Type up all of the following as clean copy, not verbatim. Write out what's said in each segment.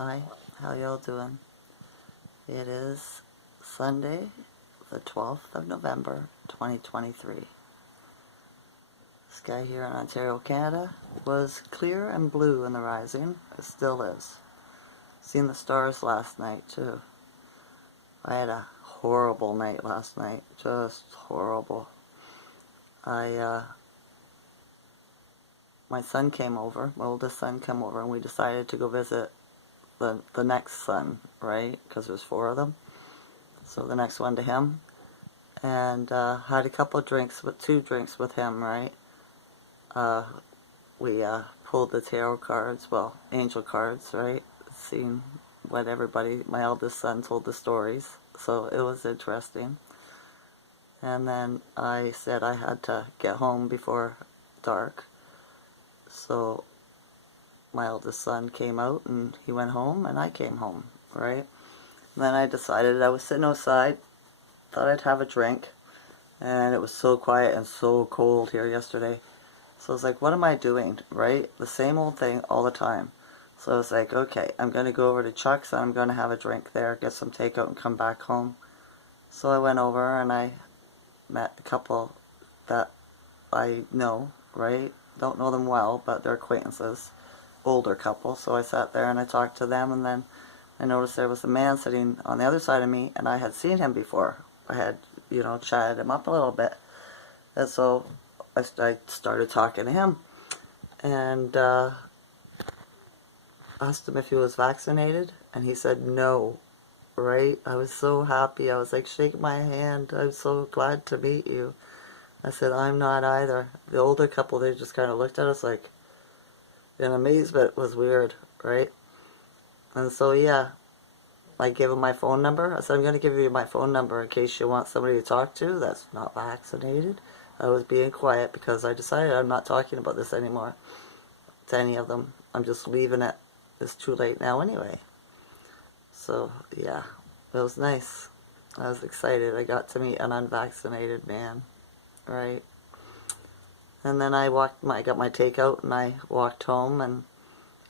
Hi, how y'all doing? It is Sunday, the 12th of November, 2023. Sky here in Ontario, Canada was clear and blue in the rising. It still is. Seen the stars last night too. I had a horrible night last night. Just horrible. My son came over, my oldest son came over, and we decided to go visit the next son, right? Because there's 4 of them. So the next one to him. And had a couple of drinks, with 2 drinks with him, right? We pulled the tarot cards, well, angel cards, right? Seeing what everybody, my eldest son told the stories. So it was interesting. And then I said I had to get home before dark. So my eldest son came out and he went home and I came home, right? And then I decided, I was sitting outside, thought I'd have a drink, and it was so quiet and so cold here yesterday. So I was like, what am I doing, right? The same old thing all the time. So I was like, okay, I'm going to go over to Chuck's and I'm going to have a drink there, get some takeout and come back home. So I went over and I met a couple that I know, right? Don't know them well, but they're acquaintances. Older couple. So I sat there and I talked to them, and then I noticed there was a man sitting on the other side of me, and I had seen him before. I had, chatted him up a little bit. And so I started talking to him and asked him if he was vaccinated, and he said no, right? I was so happy. I was like, shake my hand. I'm so glad to meet you. I said, I'm not either. The older couple, they just kind of looked at us like in amazement. It was weird, right? And so, yeah, I gave him my phone number. I said, I'm going to give you my phone number in case you want somebody to talk to that's not vaccinated. I was being quiet because I decided I'm not talking about this anymore to any of them. I'm just leaving it. It's too late now anyway. So, yeah, it was nice. I was excited. I got to meet an unvaccinated man, right? And then I got my takeout and I walked home, and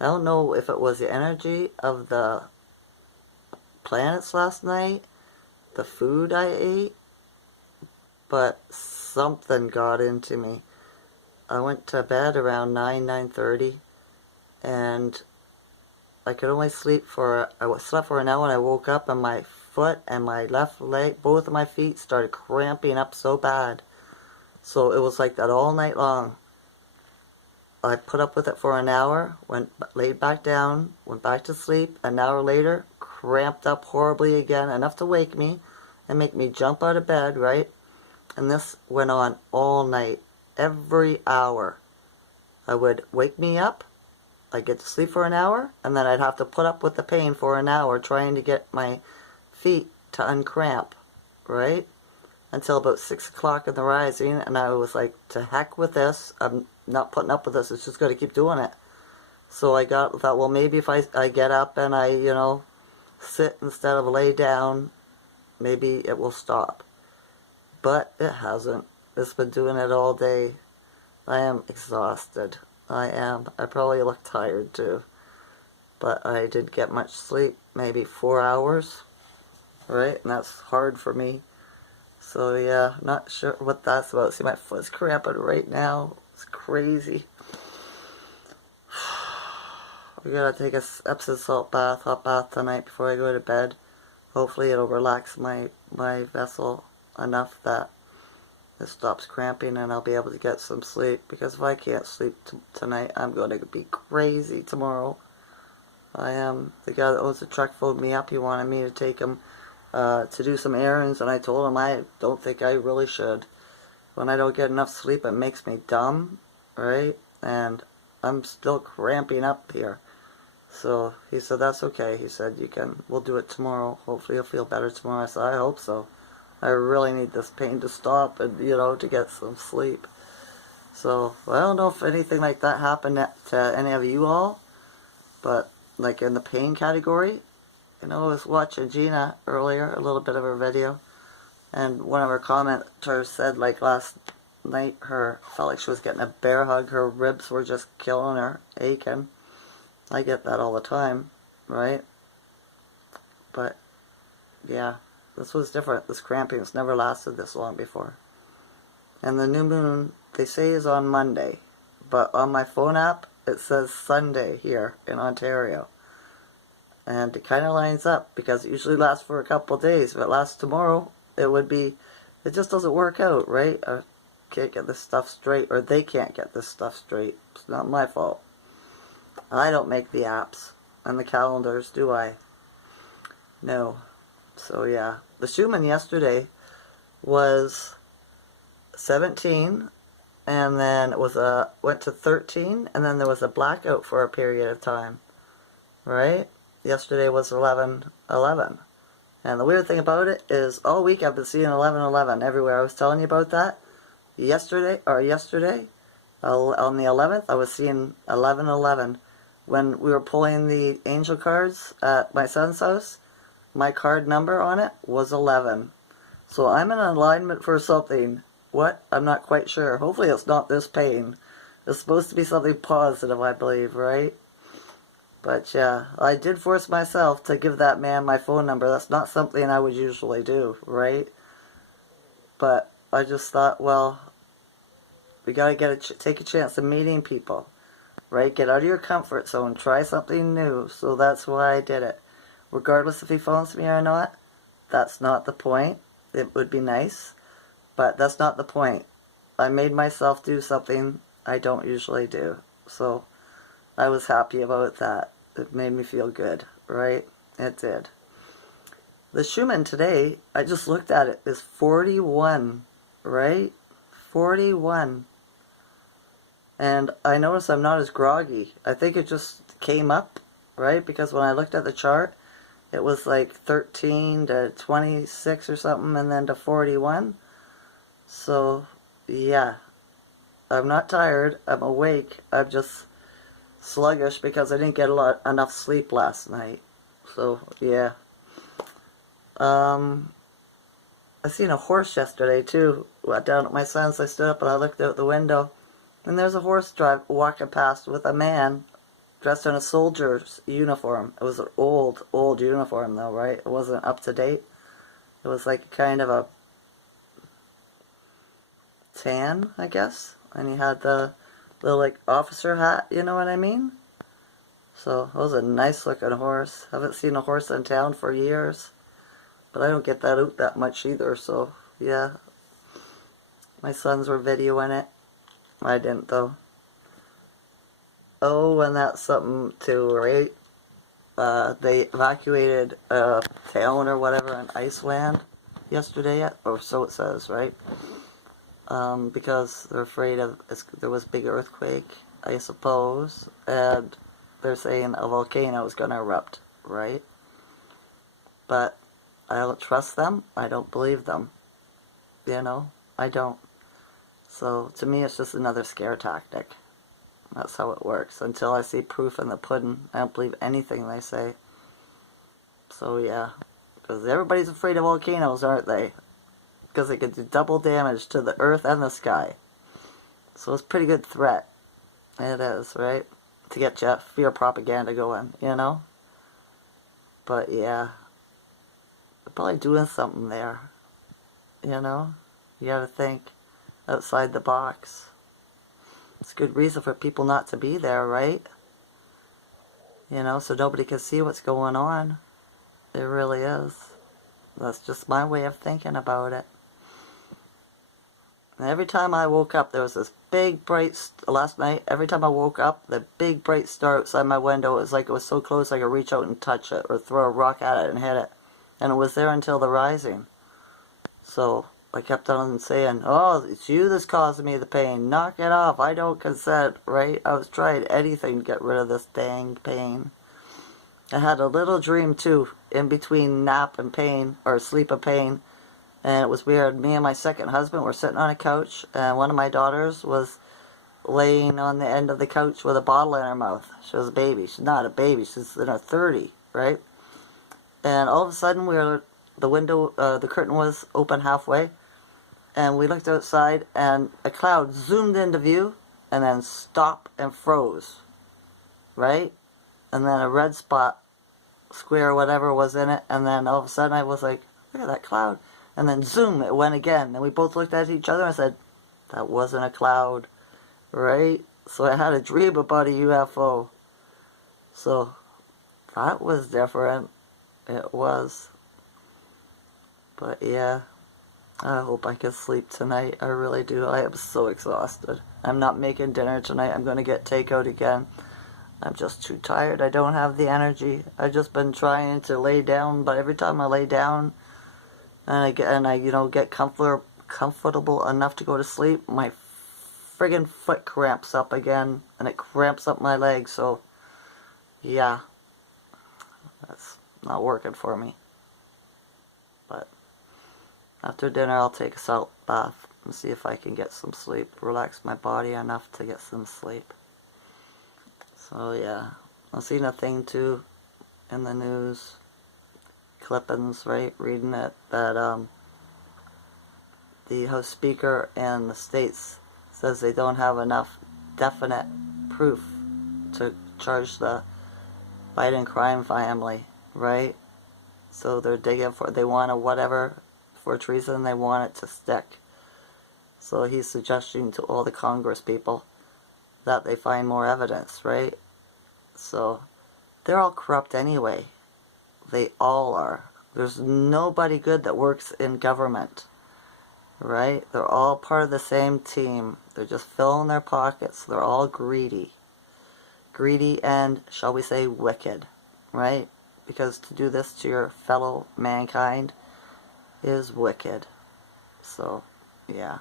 I don't know if it was the energy of the planets last night, the food I ate, but something got into me. I went to bed around 9:30, and I could only I slept for an hour, and I woke up and my foot and my left leg, both of my feet started cramping up so bad. So it was like that all night long. I put up with it for an hour, laid back down, went back to sleep. An hour later, cramped up horribly again, enough to wake me and make me jump out of bed, right? And this went on all night, every hour. I would wake me up, I'd get to sleep for an hour, and then I'd have to put up with the pain for an hour trying to get my feet to uncramp, right? Until about 6 o'clock in the rising, and I was like, to heck with this. I'm not putting up with this. It's just going to keep doing it. So I thought, well, maybe if I get up and I, sit instead of lay down, maybe it will stop. But it hasn't. It's been doing it all day. I am exhausted. I am. I probably look tired too. But I didn't get much sleep. Maybe 4 hours. Right? And that's hard for me. So yeah, not sure what that's about. See, my foot's cramping right now. It's crazy. We gotta take a Epsom salt bath, hot bath tonight before I go to bed. Hopefully it'll relax my vessel enough that it stops cramping and I'll be able to get some sleep. Because if I can't sleep tonight, I'm going to be crazy tomorrow. I am. The guy that owns the truck phoned me up. He wanted me to take him to do some errands, and I told him I don't think I really should. When I don't get enough sleep, it makes me dumb, right? And I'm still cramping up here. So he said, that's okay. He said, we'll do it tomorrow. Hopefully you'll feel better tomorrow. I said, I hope so. I really need this pain to stop and, to get some sleep. So, I don't know if anything like that happened to any of you all, but like in the pain category, I was watching Gina earlier, a little bit of her video, and one of her commenters said, like, last night her felt like she was getting a bear hug. Her ribs were just killing her, aching. I get that all the time. right? But yeah, this was different. This cramping has never lasted this long before. And the new moon, they say, is on Monday. But on my phone app, it says Sunday here in Ontario. And it kind of lines up because it usually lasts for a couple of days. If it lasts tomorrow, it would be, it just doesn't work out, right? I can't get this stuff straight, or they can't get this stuff straight. It's not my fault. I don't make the apps and the calendars, do I? No. So yeah, the Schumann yesterday was 17, and then it was went to 13, and then there was a blackout for a period of time, right? Yesterday was 11/11, and the weird thing about it is all week I've been seeing 11/11 everywhere. I was telling you about that yesterday on the 11th. I was seeing 11/11 when we were pulling the angel cards at my son's house. My card number on it was 11. So I'm in alignment for something. What? I'm not quite sure. Hopefully it's not this pain. It's supposed to be something positive, I believe, right? But yeah, I did force myself to give that man my phone number. That's not something I would usually do, right? But I just thought, well, we gotta take a chance of meeting people, right? Get out of your comfort zone. Try something new. So that's why I did it. Regardless if he phones me or not, that's not the point. It would be nice, but that's not the point. I made myself do something I don't usually do. So I was happy about that. It made me feel good, right? It did. The Schumann today, I just looked at it, is 41, right? 41. And I noticed I'm not as groggy. I think it just came up, right? Because when I looked at the chart, it was like 13 to 26 or something, and then to 41. So, yeah. I'm not tired. I'm awake. I'm just sluggish because I didn't get enough sleep last night. So, yeah. I seen a horse yesterday, too. Down at my son's, I stood up and I looked out the window. And there's a horse walking past with a man dressed in a soldier's uniform. It was an old uniform though, right? It wasn't up to date. It was like kind of a tan, I guess. And he had the little like officer hat, you know what I mean? So it was a nice looking horse. Haven't seen a horse in town for years. But I don't get that out that much either, so yeah. My sons were videoing it. I didn't though. Oh, and that's something too, right? They evacuated a town or whatever in Iceland yesterday, or so it says, right? Because they're afraid of, there was a big earthquake, I suppose, and they're saying a volcano is going to erupt, right? But I don't trust them. I don't believe them. You know? I don't. So, to me, it's just another scare tactic. That's how it works. Until I see proof in the pudding, I don't believe anything they say. So, yeah. Because everybody's afraid of volcanoes, aren't they? Because they could do double damage to the earth and the sky. So it's a pretty good threat. It is, right? To get you fear propaganda going, you know? But, yeah. They're probably doing something there. You know? You gotta think outside the box. It's a good reason for people not to be there, right? You know, so nobody can see what's going on. It really is. That's just my way of thinking about it. And every time I woke up, there was this big bright, last night, every time I woke up, the big bright star outside my window, it was like it was so close I could reach out and touch it, or throw a rock at it and hit it. And it was there until the rising. So I kept on saying, oh, it's you that's causing me the pain. Knock it off. I don't consent, right? I was trying anything to get rid of this dang pain. I had a little dream, too, in between nap and pain, or sleep and pain. And it was weird. Me and my second husband were sitting on a couch, and one of my daughters was laying on the end of the couch with a bottle in her mouth. She was a baby. She's not a baby. She's in her 30, right? And all of a sudden, the curtain was open halfway. And we looked outside, and a cloud zoomed into view, and then stopped and froze, right? And then a red spot square, whatever was in it, and then all of a sudden I was like, look at that cloud. And then zoom, it went again. And we both looked at each other and said, that wasn't a cloud, right? So I had a dream about a UFO. So that was different. It was. But yeah, I hope I can sleep tonight. I really do. I am so exhausted. I'm not making dinner tonight. I'm going to get takeout again. I'm just too tired. I don't have the energy. I've just been trying to lay down, but every time I lay down and I get comfortable enough to go to sleep, my friggin' foot cramps up again, and it cramps up my leg. So yeah, that's not working for me. But after dinner, I'll take a salt bath and see if I can get some sleep, relax my body enough to get some sleep. So yeah, I've seen a thing too in the news, clippings, right, reading it, that the House Speaker in the States says they don't have enough definite proof to charge the Biden crime family, right? So they're digging for, they want a whatever, for treason, they want it to stick. So he's suggesting to all the Congress people that they find more evidence, right? So they're all corrupt anyway. They all are. There's nobody good that works in government, right? They're all part of the same team. They're just filling their pockets. They're all greedy. Greedy and, shall we say, wicked, right? Because to do this to your fellow mankind is wicked. So, yeah.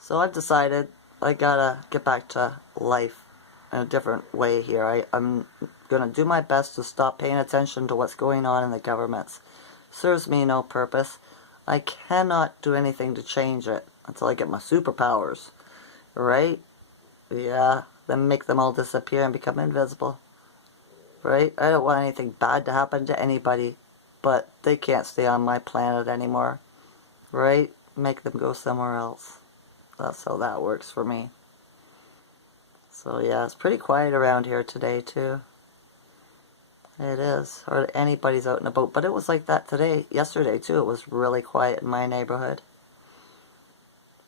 So I've decided I gotta get back to life in a different way here. I'm gonna do my best to stop paying attention to what's going on in the governments. Serves me no purpose. I cannot do anything to change it until I get my superpowers, right? Yeah, then make them all disappear and become invisible, right? I don't want anything bad to happen to anybody, but they can't stay on my planet anymore, right? Make them go somewhere else. That's how that works for me. So yeah, it's pretty quiet around here today too. It is. Hardly anybody's out and about, but it was like that today, yesterday too. It was really quiet in my neighborhood.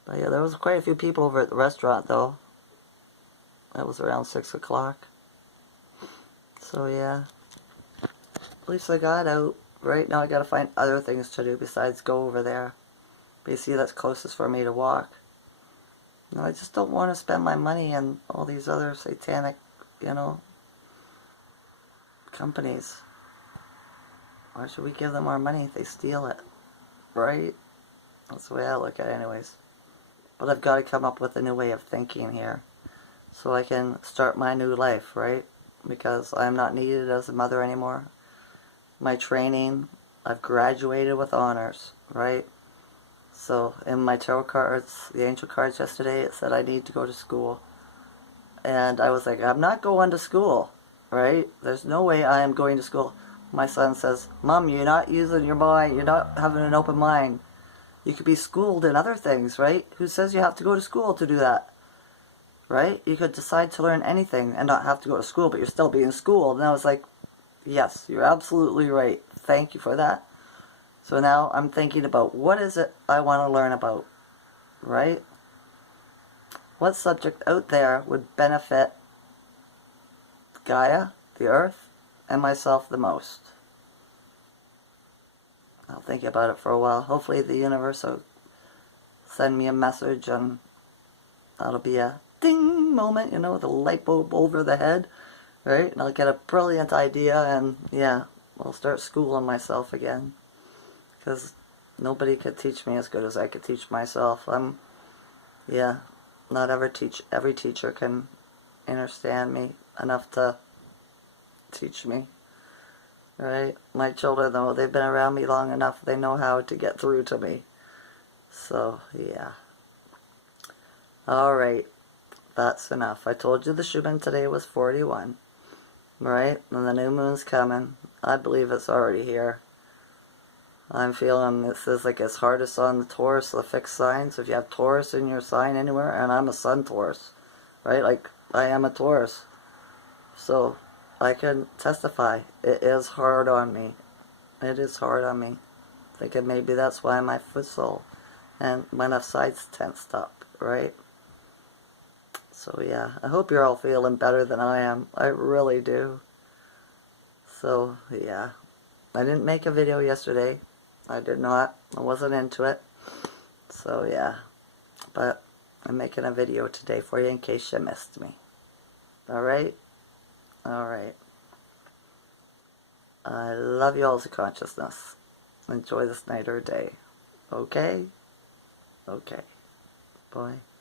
But yeah, there was quite a few people over at the restaurant though. It was around 6 o'clock. So yeah, at least I got out. Right now I gotta find other things to do besides go over there. But you see, that's closest for me to walk. No, I just don't want to spend my money on all these other satanic, companies. Why should we give them our money if they steal it? Right? That's the way I look at it anyways. But I've got to come up with a new way of thinking here, so I can start my new life, right? Because I'm not needed as a mother anymore. My training, I've graduated with honors, right? So in my tarot cards, the angel cards yesterday, it said I need to go to school. And I was like, I'm not going to school, right? There's no way I am going to school. My son says, Mom, you're not using your mind. You're not having an open mind. You could be schooled in other things, right? Who says you have to go to school to do that? Right? You could decide to learn anything and not have to go to school, but you're still being schooled. And I was like, yes, you're absolutely right. Thank you for that. So now I'm thinking about what is it I want to learn about, right? What subject out there would benefit Gaia, the Earth, and myself the most? I'll think about it for a while. Hopefully the universe will send me a message and that'll be a ding moment, the light bulb over the head, right? And I'll get a brilliant idea and, yeah, I'll start schooling myself again. Because nobody could teach me as good as I could teach myself. Not every teacher can understand me enough to teach me, right? My children, though, they've been around me long enough, they know how to get through to me. So, yeah. Alright, that's enough. I told you the Schumann today was 41, right? And the new moon's coming. I believe it's already here. I'm feeling this is like as hardest on the Taurus, the fixed signs. If you have Taurus in your sign anywhere, and I'm a Sun Taurus, right? Like, I am a Taurus. So, I can testify. It is hard on me. It is hard on me. Thinking maybe that's why my foot's so, and my left side's tensed up, right? So yeah, I hope you're all feeling better than I am. I really do. So yeah, I didn't make a video yesterday. I did not. I wasn't into it. So yeah, but I'm making a video today for you in case you missed me. Alright? Alright. I love you all to consciousness. Enjoy this night or day. Okay? Okay. Bye.